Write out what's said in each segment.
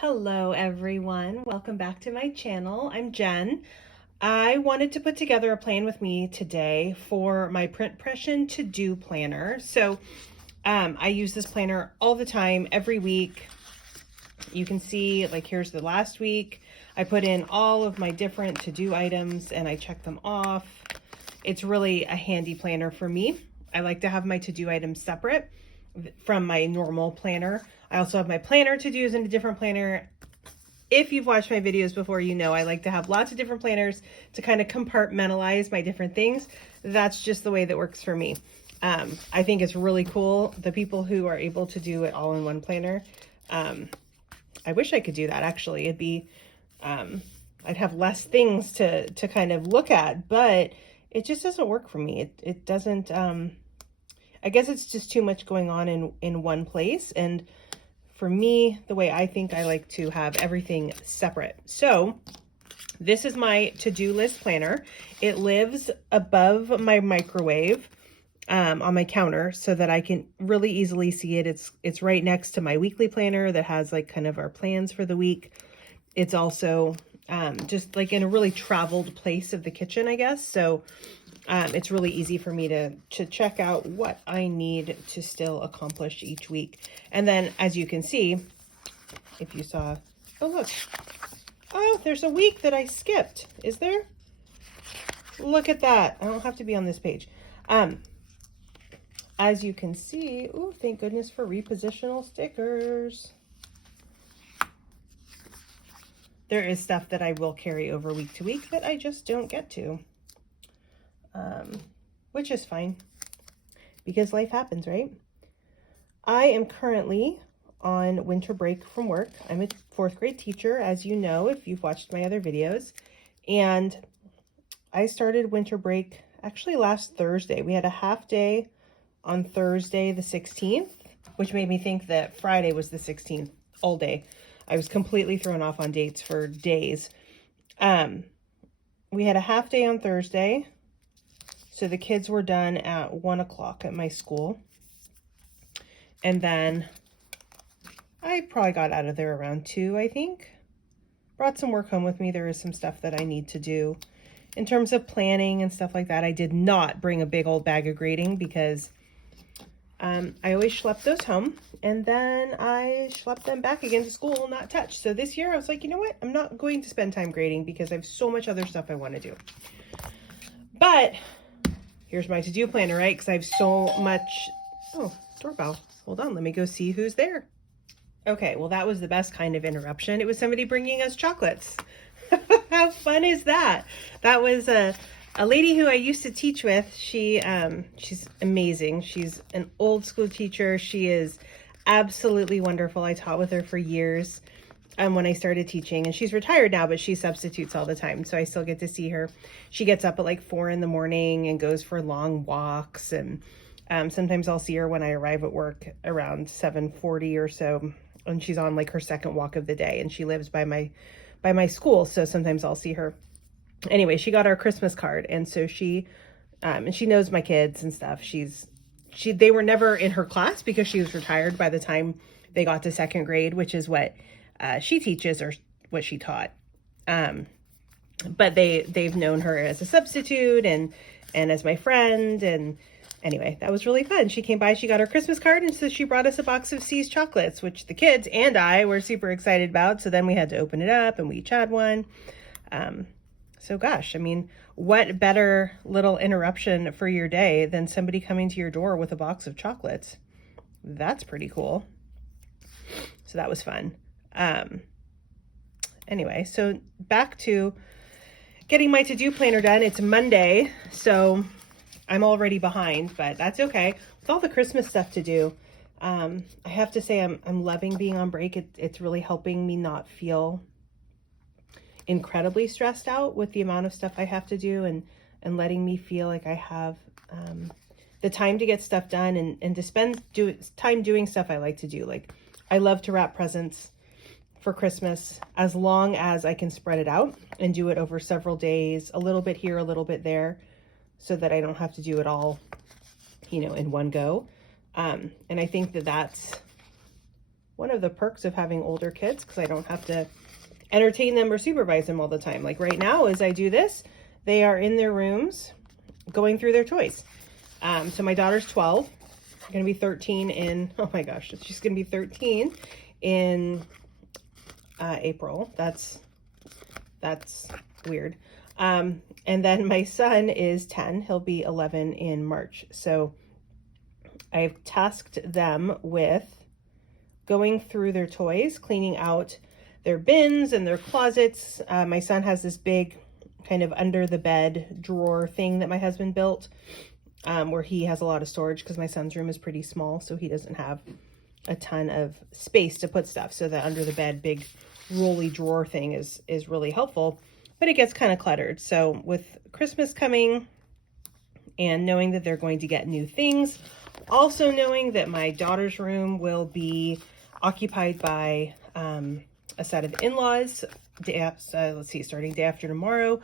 Hello everyone, welcome back to my channel. I'm Jen. I wanted to put together a plan with me today for my Pression to-do planner. I use this planner all the time, every week. You can see, like, here's the last week. I put in all of my different to-do items and I check them off. It's really a handy planner for me. I like to have my to-do items separate from my normal planner. I also have my planner to-dos in a different planner. If you've watched my videos before, you know I like to have lots of different planners to kind of compartmentalize my different things. That's just the way that works for me. I think it's really cool, the people who are able to do it all in one planner. I wish I could do that, actually. It'd be, I'd have less things to kind of look at, but it just doesn't work for me. It doesn't, I guess it's just too much going on in one place. And for me, the way I think, I like to have everything separate. So this is my to-do list planner. It lives above my microwave on my counter so that I can really easily see it. It's right next to my weekly planner that has like kind of our plans for the week. It's also just like in a really traveled place of the kitchen, I guess. So it's really easy for me to check out what I need to still accomplish each week. And then, as you can see, if you saw, oh look, oh, there's a week that I skipped. Is there? Look at that. I don't have to be on this page. As you can see, oh, thank goodness for repositional stickers. There is stuff that I will carry over week to week that I just don't get to. Which is fine because life happens, right? I am currently on winter break from work. I'm a fourth grade teacher, as you know, if you've watched my other videos. And I started winter break actually last Thursday. We had a half day on Thursday, the 16th, which made me think that Friday was the 16th all day. I was completely thrown off on dates for days. We had a half day on Thursday. So the kids were done at 1 o'clock at my school. And then I probably got out of there around 2, I think. Brought some work home with me. There is some stuff that I need to do. In terms of planning and stuff like that, I did not bring a big old bag of grading because I always schlepped those home. And then I schlepped them back again to school, not touched. So this year I was like, you know what? I'm not going to spend time grading because I have so much other stuff I want to do. But here's my to-do planner, right? Because I have so much. Oh, doorbell. Hold on. Let me go see who's there. Okay, well, that was the best kind of interruption. It was somebody bringing us chocolates. How fun is that? That was a lady who I used to teach with. She's amazing. She's an old school teacher. She is absolutely wonderful. I taught with her for years. When I started teaching, and she's retired now, but she substitutes all the time. So I still get to see her. She gets up at like 4 in the morning and goes for long walks. And sometimes I'll see her when I arrive at work around 7:40 or so. And she's on like her second walk of the day, and she lives by my school. So sometimes I'll see her. Anyway, she got our Christmas card. And so and she knows my kids and stuff. They were never in her class because she was retired by the time they got to second grade, which is what she teaches or what she taught. But they've known her as a substitute and as my friend. And anyway, that was really fun. She came by, she got her Christmas card, and so she brought us a box of C's chocolates, which the kids and I were super excited about. So then we had to open it up and we each had one. So gosh, I mean, what better little interruption for your day than somebody coming to your door with a box of chocolates? That's pretty cool. So that was fun. Anyway, so back to getting my to-do planner done. It's Monday, so I'm already behind, but that's okay. With all the Christmas stuff to do, I have to say I'm loving being on break. It's really helping me not feel incredibly stressed out with the amount of stuff I have to do, and letting me feel like I have the time to get stuff done and to spend time doing stuff I like to do. Like, I love to wrap presents for Christmas, as long as I can spread it out and do it over several days, a little bit here, a little bit there, so that I don't have to do it all, in one go. And I think that's one of the perks of having older kids, because I don't have to entertain them or supervise them all the time. Like right now, as I do this, they are in their rooms going through their toys. So my daughter's 12, going to be 13 in, oh my gosh, she's going to be 13 in April. That's weird. And then my son is 10. He'll be 11 in March. So I've tasked them with going through their toys, cleaning out their bins and their closets. My son has this big kind of under the bed drawer thing that my husband built, where he has a lot of storage because my son's room is pretty small, so he doesn't have a ton of space to put stuff. So the under the bed big rolly drawer thing is really helpful, but it gets kind of cluttered. So with Christmas coming and knowing that they're going to get new things, also knowing that my daughter's room will be occupied by a set of in-laws, let's see, starting day after tomorrow.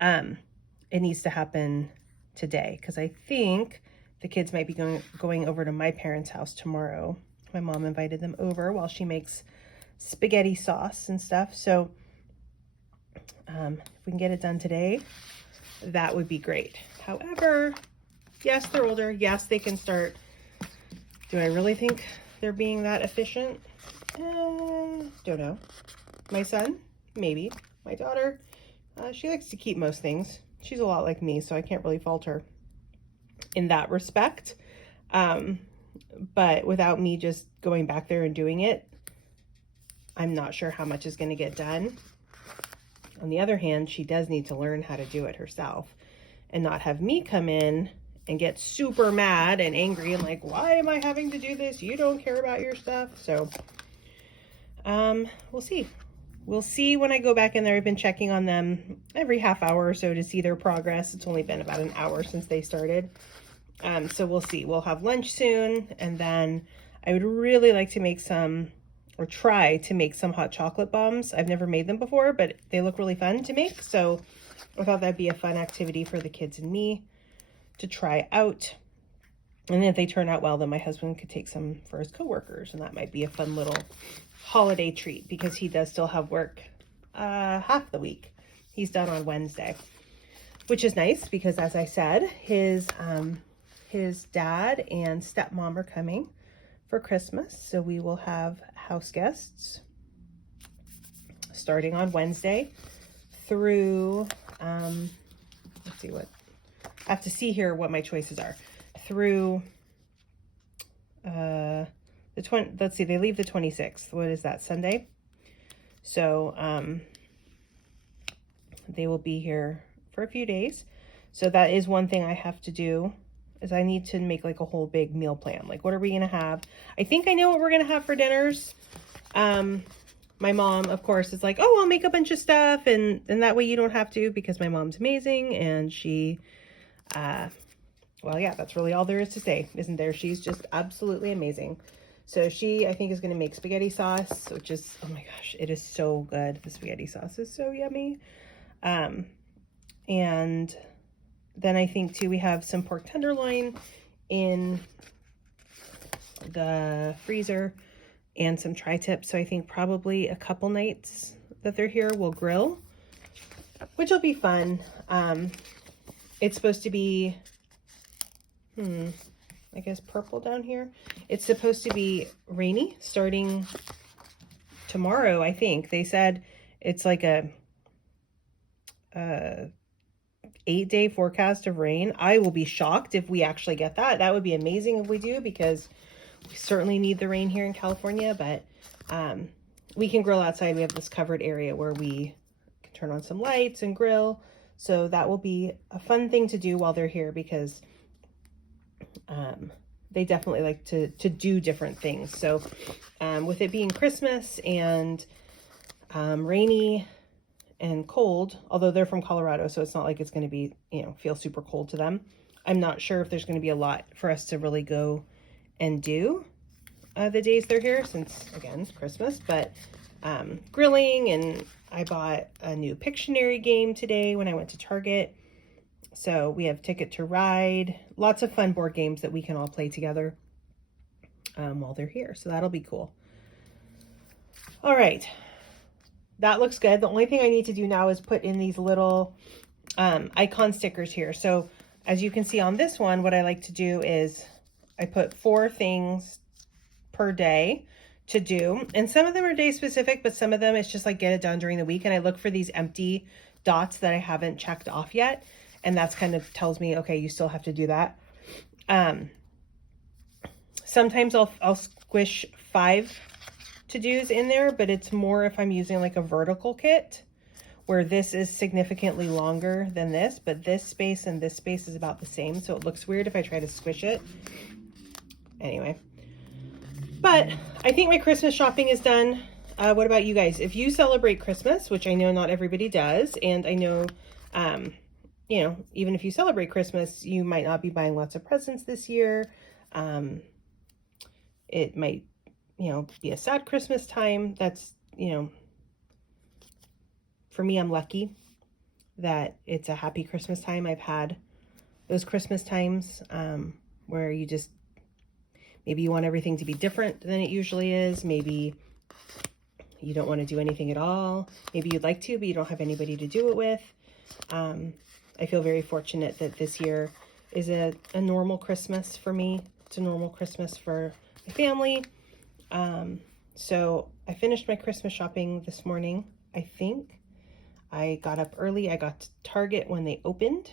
It needs to happen today because I think the kids might be going over to my parents' house tomorrow. My mom invited them over while she makes spaghetti sauce and stuff. So if we can get it done today, that would be great. However, yes, they're older. Yes, they can start. Do I really think they're being that efficient? Don't know. My son, maybe. My daughter, she likes to keep most things. She's a lot like me, so I can't really fault her in that respect. But without me just going back there and doing it, I'm not sure how much is going to get done. On the other hand, she does need to learn how to do it herself and not have me come in and get super mad and angry and like, why am I having to do this? You don't care about your stuff. So we'll see. We'll see when I go back in there. I've been checking on them every half hour or so to see their progress. It's only been about an hour since they started. So we'll see. We'll have lunch soon. And then I would really like to make some, or try to make some hot chocolate bombs. I've never made them before, but they look really fun to make. So I thought that'd be a fun activity for the kids and me to try out. And if they turn out well, then my husband could take some for his coworkers, and that might be a fun little holiday treat because he does still have work half the week. He's done on Wednesday, which is nice because, as I said, his dad and stepmom are coming for Christmas, so we will have house guests starting on Wednesday through let's see what I have to see here what my choices are through let's see, they leave the 26th. What is that, Sunday? So they will be here for a few days. So that is one thing I have to do, is I need to make like a whole big meal plan. Like, what are we gonna have? I think I know what we're gonna have for dinners. My mom, of course, is like, oh, I'll make a bunch of stuff, and that way you don't have to, because my mom's amazing, and she well, yeah, that's really all there is to say, isn't there? She's just absolutely amazing. So she, I think, is going to make spaghetti sauce, which is, oh my gosh, it is so good. The spaghetti sauce is so yummy. And then I think, too, we have some pork tenderloin in the freezer and some tri-tips. So I think probably a couple nights that they're here, we'll grill, which will be fun. It's supposed to be, I guess purple down here. It's supposed to be rainy starting tomorrow, I think. They said it's like a 8-day forecast of rain. I will be shocked if we actually get that. That would be amazing if we do, because we certainly need the rain here in California, but we can grill outside. We have this covered area where we can turn on some lights and grill. So that will be a fun thing to do while they're here, because they definitely like to do different things. So with it being Christmas and rainy and cold, although they're from Colorado, so it's not like it's going to be, feel super cold to them. I'm not sure if there's going to be a lot for us to really go and do the days they're here, since, again, Christmas. But grilling, and I bought a new Pictionary game today when I went to Target. So we have Ticket to Ride, lots of fun board games that we can all play together while they're here. So that'll be cool. All right. That looks good. The only thing I need to do now is put in these little icon stickers here. So as you can see on this one, what I like to do is I put 4 things per day to do. And some of them are day specific, but some of them it's just like get it done during the week. And I look for these empty dots that I haven't checked off yet. And that's kind of tells me, okay, you still have to do that. Sometimes I'll squish 5 to-dos in there, but it's more if I'm using like a vertical kit where this is significantly longer than this, but this space and this space is about the same. So it looks weird if I try to squish it. Anyway, but I think my Christmas shopping is done. What about you guys? If you celebrate Christmas, which I know not everybody does, and I know, you know, even if you celebrate Christmas, you might not be buying lots of presents this year. It might, you know, be a sad Christmas time. That's, you know, for me, I'm lucky that it's a happy Christmas time. I've had those Christmas times where you just, maybe you want everything to be different than it usually is. Maybe you don't want to do anything at all. Maybe you'd like to, but you don't have anybody to do it with. I feel very fortunate that this year is a normal Christmas for me. It's a normal Christmas for my family. So I finished my Christmas shopping this morning, I think. I got up early. I got to Target when they opened.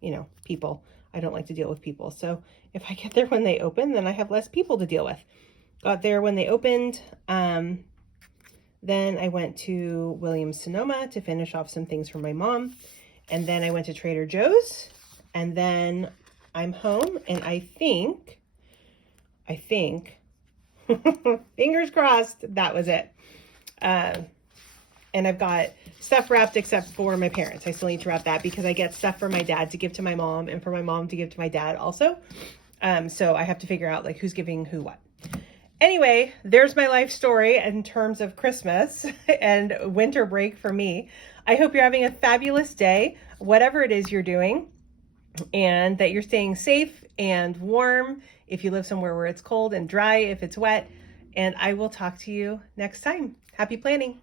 You know, people. I don't like to deal with people. So if I get there when they open, then I have less people to deal with. Got there when they opened. Then I went to Williams-Sonoma to finish off some things for my mom. And then I went to Trader Joe's. And then I'm home. And I think, fingers crossed, that was it. And I've got stuff wrapped except for my parents. I still need to wrap that because I get stuff for my dad to give to my mom and for my mom to give to my dad also. So I have to figure out like who's giving who what. Anyway, there's my life story in terms of Christmas and winter break for me. I hope you're having a fabulous day, whatever it is you're doing, and that you're staying safe and warm if you live somewhere where it's cold, and dry if it's wet. And I will talk to you next time. Happy planning.